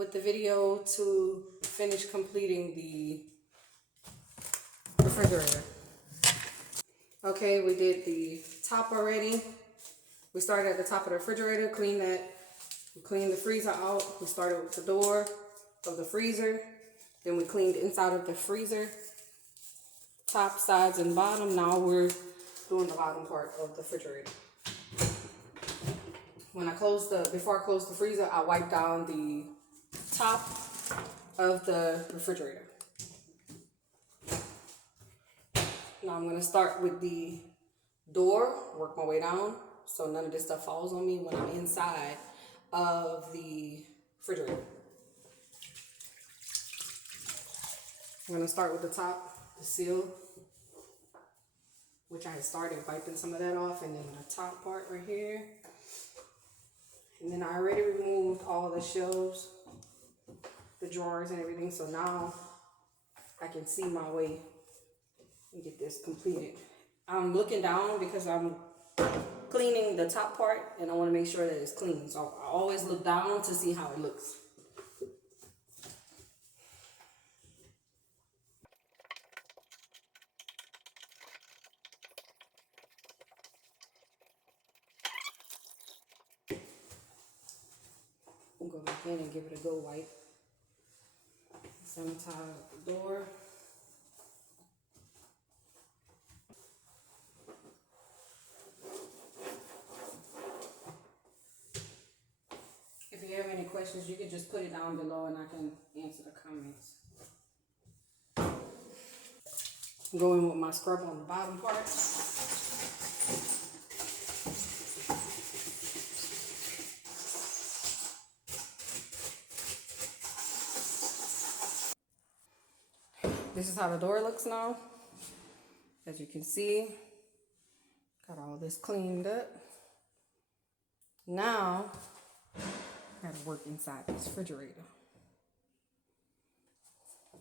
with the video to finish completing the refrigerator. Okay, we did the top already. We started at the top of the refrigerator, cleaned that. We cleaned the freezer out. We started with the door of the freezer. Then we cleaned inside of the freezer, top, sides, and bottom. Now we're doing the bottom part of the refrigerator. Before I closed the freezer, I wiped down the top of the refrigerator. Now I'm gonna start with the door, work my way down so none of this stuff falls on me when I'm inside of the refrigerator. I'm gonna start with the top, the seal, which I had started wiping some of that off, and then the top part right here. And then I already removed all the shelves, the drawers and everything, so now I can see my way and get this completed. I'm looking down because I'm cleaning the top part and I want to make sure that it's clean. So I always look down to see how it looks. I'm going to go back in and give it a go wipe. Sanitize the door. If you have any questions, you can just put it down below and I can answer the comments. I'm going with my scrub on the bottom part. This is how the door looks now. As you can see, got all this cleaned up. Now, I gotta work inside this refrigerator. I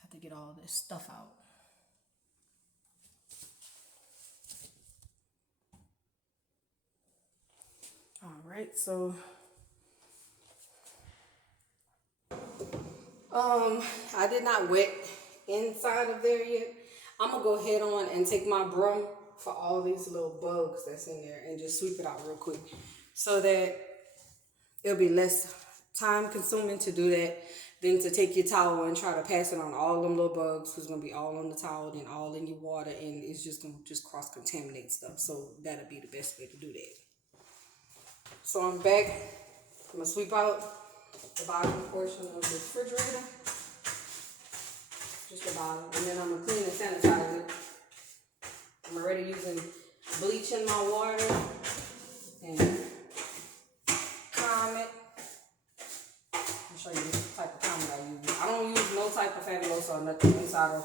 have to get all this stuff out. All right, so I did not wet inside of there yet. I'm gonna go ahead on and take my broom for all these little bugs that's in there and just sweep it out real quick so that it'll be less time consuming to do that than to take your towel and try to pass it on all them little bugs, because it's gonna be all on the towel and all in your water, and it's just gonna cross contaminate stuff. So that'll be the best way to do that. So I'm back. I'm gonna sweep out the bottom portion of the refrigerator, just the bottom, and then I'm gonna clean and sanitize it. I'm already using bleach in my water and Comet. I'll show you the type of Comet I use. I don't use no type of fabuloso or nothing inside of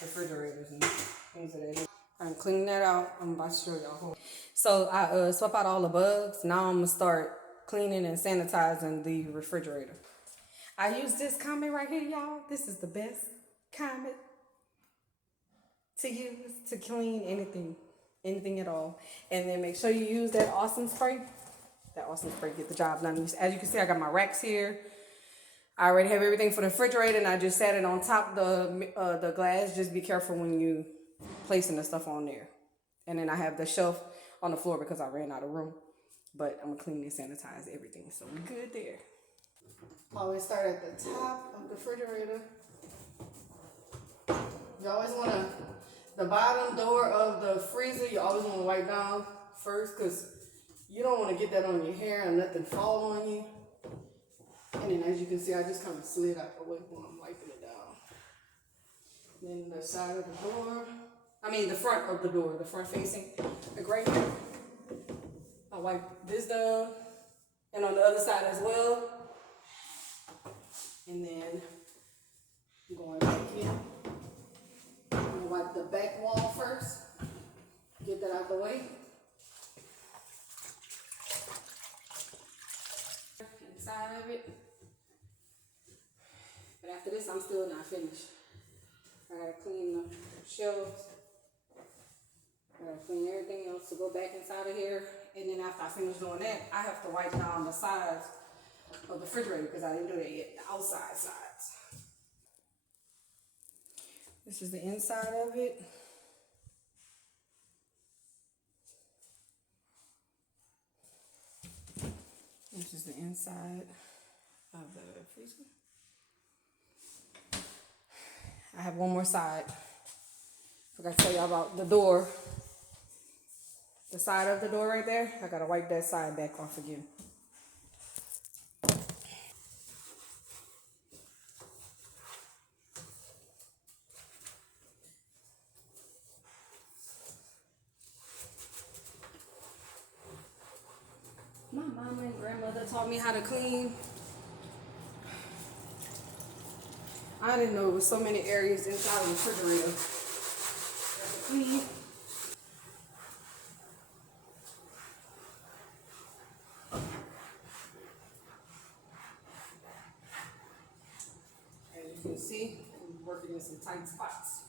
refrigerators and things of that. I'm cleaning that out. I'm about to show y'all. So I swept out all the bugs. Now I'm gonna start cleaning and sanitizing the refrigerator. I use this Comet right here, y'all. This is the best Comet to use to clean anything at all. And then make sure you use that awesome spray. That awesome spray get the job done. As you can see, I got my racks here. I already have everything for the refrigerator, and I just set it on top of the glass. Just be careful when you placing the stuff on there. And then I have the shelf on the floor because I ran out of room. But I'm gonna clean and sanitize everything, so we're good there. Always start at the top of the refrigerator. You always wanna, the bottom door of the freezer, you always wanna wipe down first, because you don't wanna get that on your hair and nothing fall on you. And then as you can see, I just kind of slid out the way when I'm wiping it down. Then the side of the door, the front of the door, the front facing, like right here. I wipe this down, and on the other side as well. And then I'm going back in. I'm gonna wipe the back wall first. Get that out the way. Inside of it. But after this, I'm still not finished. I gotta clean the shelves. I gotta clean everything else to go back inside of here. And then after I finish doing that, I have to wipe down the sides of the refrigerator because I didn't do that yet. The outside sides. This is the inside of it. This is the inside of the freezer. I have one more side. Forgot to tell y'all about the door. The side of the door right there. I gotta wipe that side back off again. My mama and grandmother taught me how to clean. I didn't know there was so many areas inside the refrigerator to clean. As you can see, I'm working in some tight spots.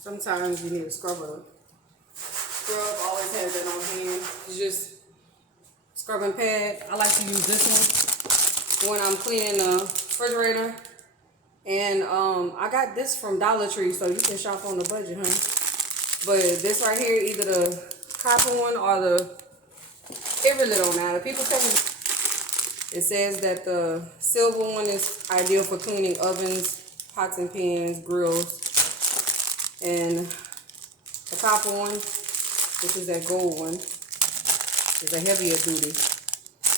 Sometimes you need a scrubber. Scrub, always have that on hand. It's just scrubbing pad. I like to use this one when I'm cleaning the refrigerator. And I got this from Dollar Tree, so you can shop on the budget, huh? But this right here, either the copper one or it really don't matter. People tell me it says that the silver one is ideal for cleaning ovens, pots and pans, grills. And the copper one, which is that gold one, is a heavier duty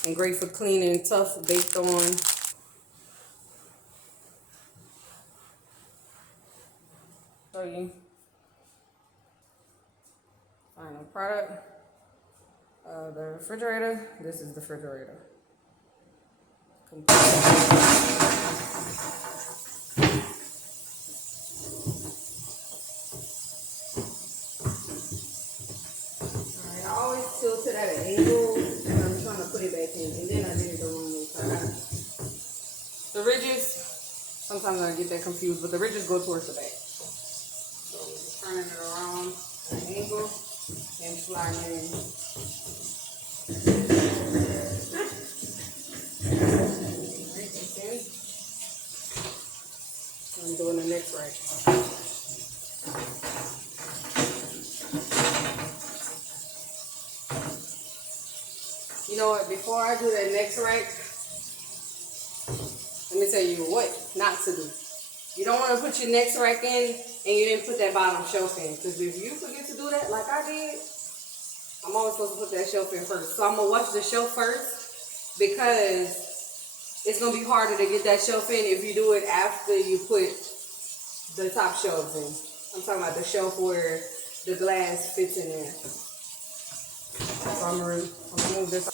and great for cleaning tough baked on. Show you final product of the refrigerator. This is the refrigerator. Tilt it at an angle and I'm trying to put it back in, and then I did it the wrong way. So the ridges, sometimes I get that confused, but the ridges go towards the back. So just turning it around at an angle and sliding it in. I'm doing the next right. You know what, before I do that next rack, let me tell you what not to do. You don't want to put your next rack in and you didn't put that bottom shelf in. Because if you forget to do that like I did, I'm always supposed to put that shelf in first. So I'm going to wash the shelf first because it's going to be harder to get that shelf in if you do it after you put the top shelves in. I'm talking about the shelf where the glass fits in there. So I'm going to move this.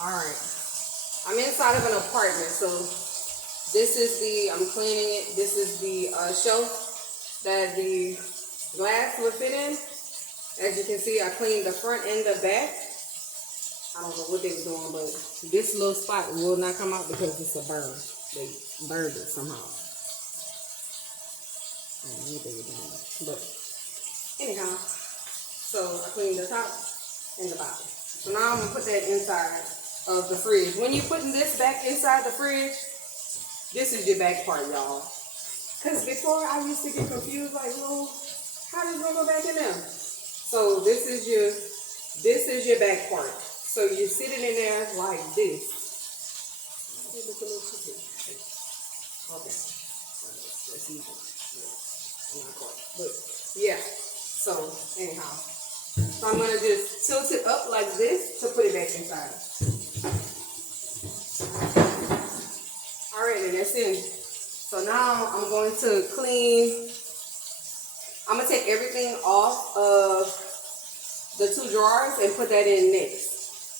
Alright, I'm inside of an apartment, so this is I'm cleaning it, this is the shelf that the glass would fit in. As you can see, I cleaned the front and the back. I don't know what they were doing, but this little spot will not come out because it's a burn. They burned it somehow. I don't know what they were doing, but anyhow, so I cleaned the top and the bottom. So now I'm going to put that inside of the fridge. When you're putting this back inside the fridge, this is your back part, y'all. Because before I used to get confused, like, well, how does it go back in there? So this is your back part. So you're sitting in there like this. Okay. Let's leave it. But yeah. So anyhow. So I'm going to just tilt it up like this to put it back inside. Alright, and that's in. So now I'm going to I'm going to take everything off of the two drawers and put that in next.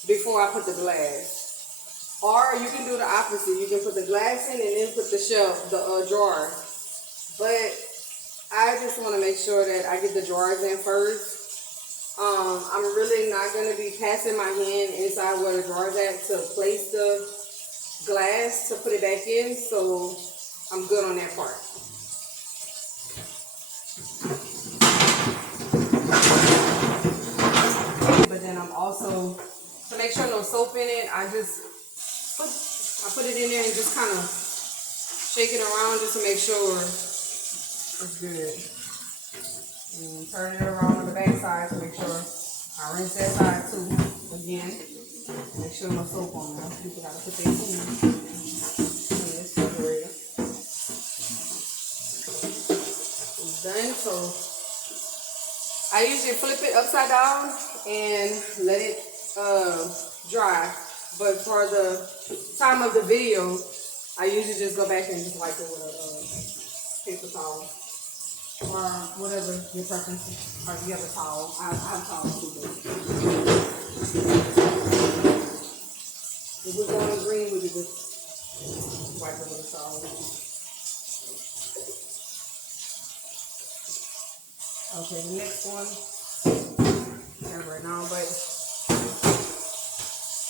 before I put the glass. Or you can do the opposite. You can put the glass in and then put the shelf, the jar. But I just want to make sure that I get the drawers in first. I'm really not going to be passing my hand inside where the drawers at to place the glass to put it back in. So I'm good on that part. But then I'm also, to make sure no soap in it, I put it in there and just kind of shake it around just to make sure it's good. And turn it around on the back side to make sure I rinse that side too. Again, make sure no soap on there. People gotta put their food in this refrigerator. It's done. So I usually flip it upside down and let it dry. But for the time of the video, I usually just go back and just wipe it with a paper towel. Or whatever your preference is. Or if you have a towel. I have towels too. If we're going green, we could just wipe it with a towel. Okay, the next one. Right now, but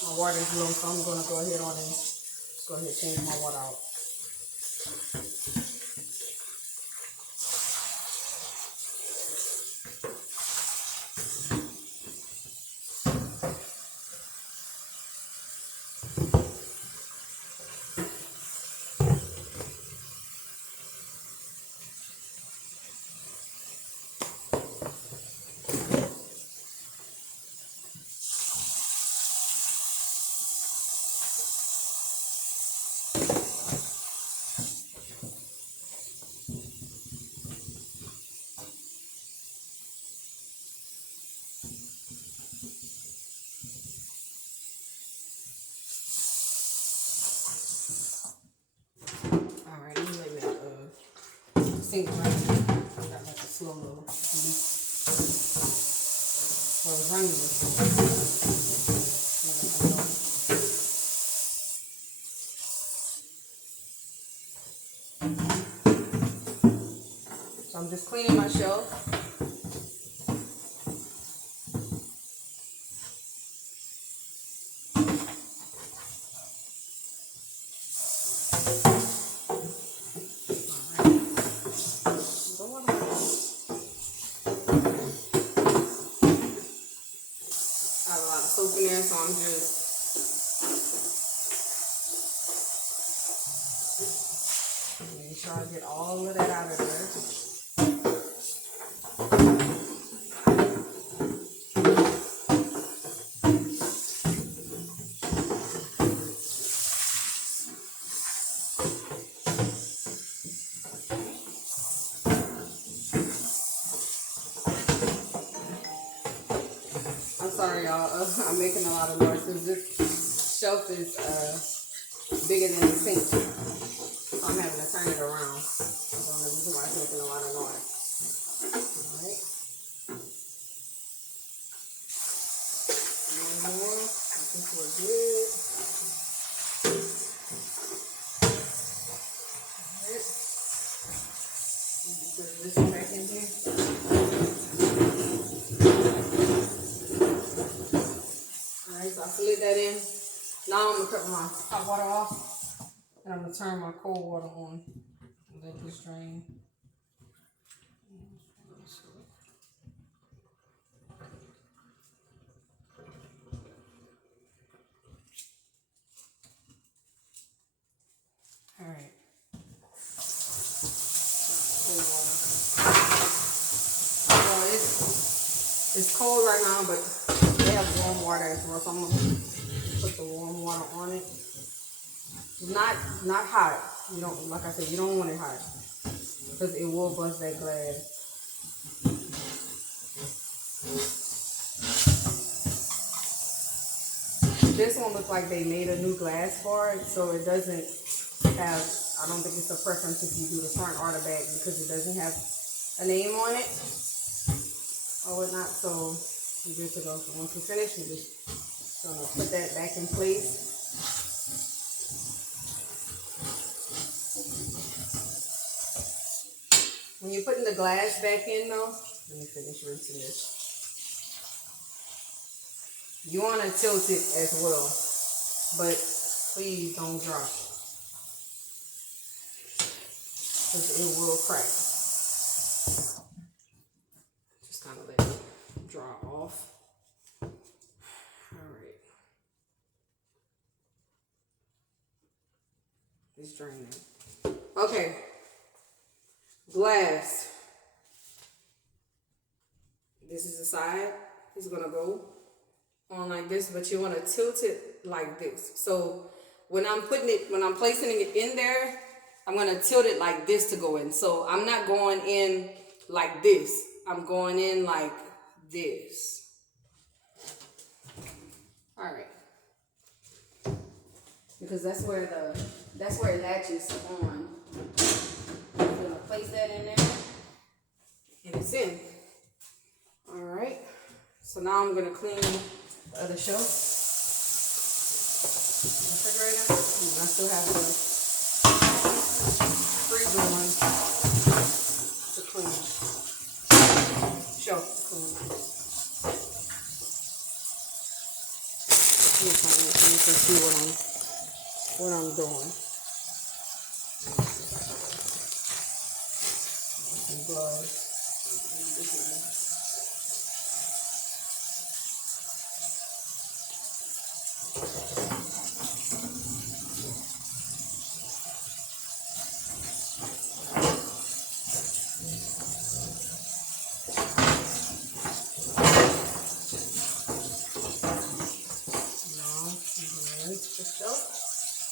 my water is low, so I'm gonna go ahead on and just go ahead and change my water out. Alright, I'm letting that sink right. I got like a slow little leak. So it's running so I'm just cleaning my shelf. I have a lot of soap in there, so I'm just making sure I get all of that out of there. I'm sorry, y'all. I'm making a lot of noise because this shelf is bigger than the sink. So I'm having to turn it around. That's the only reason why it's making a lot of noise. Alright. One more. I think we're good. Alright. Put this one back in here. Alright, so I slid that in. Now I'm going to cut my hot water off. And I'm going to turn my cold water on. And let this drain. Alright. Cold water. So it's cold right now, but they have warm water as well. So I'm going to put the warm water on it. Not hot. You don't, like I said, you don't want it hot because it will bust that glass. This one looks like they made a new glass for it, so it doesn't have, I don't think it's a preference if you do the front or the back because it doesn't have a name on it or whatnot, so you're good to go. So once you finish, you just So I'm gonna put that back in place. When you're putting the glass back in though, let me finish rinsing this. You want to tilt it as well, but please don't drop it, because it will crack. Just kind of let it dry off. Alright. It's draining. Okay. Glass. This is the side. It's going to go on like this, but you want to tilt it like this. So when I'm placing it in there, I'm going to tilt it like this to go in. So I'm not going in like this. I'm going in like this. All right. Because that's where it latches on. I'm going to place that in there, and it's in. All right. So now I'm going to clean the other shelf, refrigerator, and I still have the freezer one to clean, shelf to clean. Let me clean it so you can see what I'm doing. Some gloves.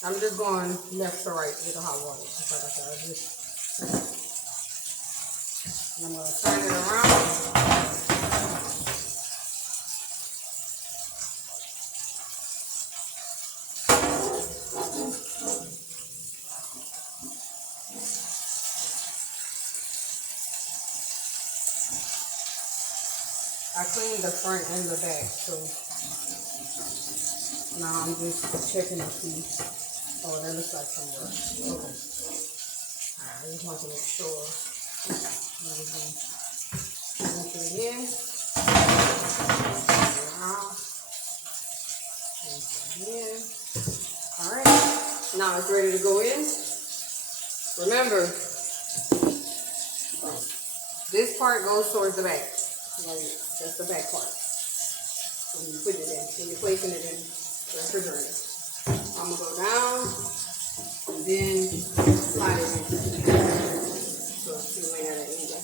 I'm just going left to right with the hot water. Just like I said, and I'm going to turn it around. I cleaned the front and the back, so now I'm just checking to see. Oh, that looks like some work. Okay. Alright, I just want to make sure. I'm just going to rinse it again. Rinse it again. Alright. Now it's ready to go in. Remember, this part goes towards the back. That's the back part. When you put it in, when you're placing it in the refrigerator. I'm going to go down and then slide it in. So it's too late at an angle.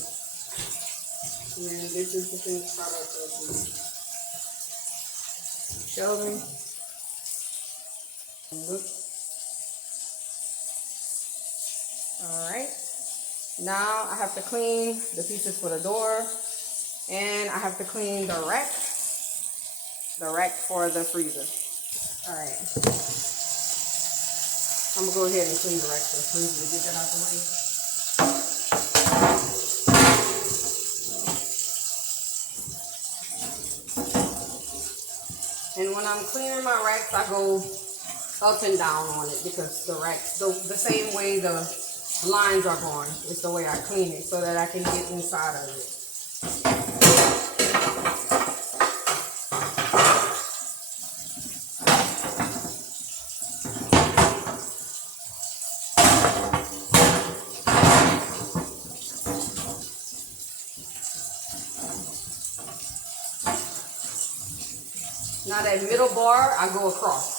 And then this is the finished product of the shelving. Alright. Now I have to clean the pieces for the door. And I have to clean the rack for the freezer. Alright. I'm going to go ahead and clean the rack for the freezer to get that out the way. And when I'm cleaning my racks, I go up and down on it because the racks, the same way the lines are going, is the way I clean it so that I can get inside of it. Now that middle bar, I go across.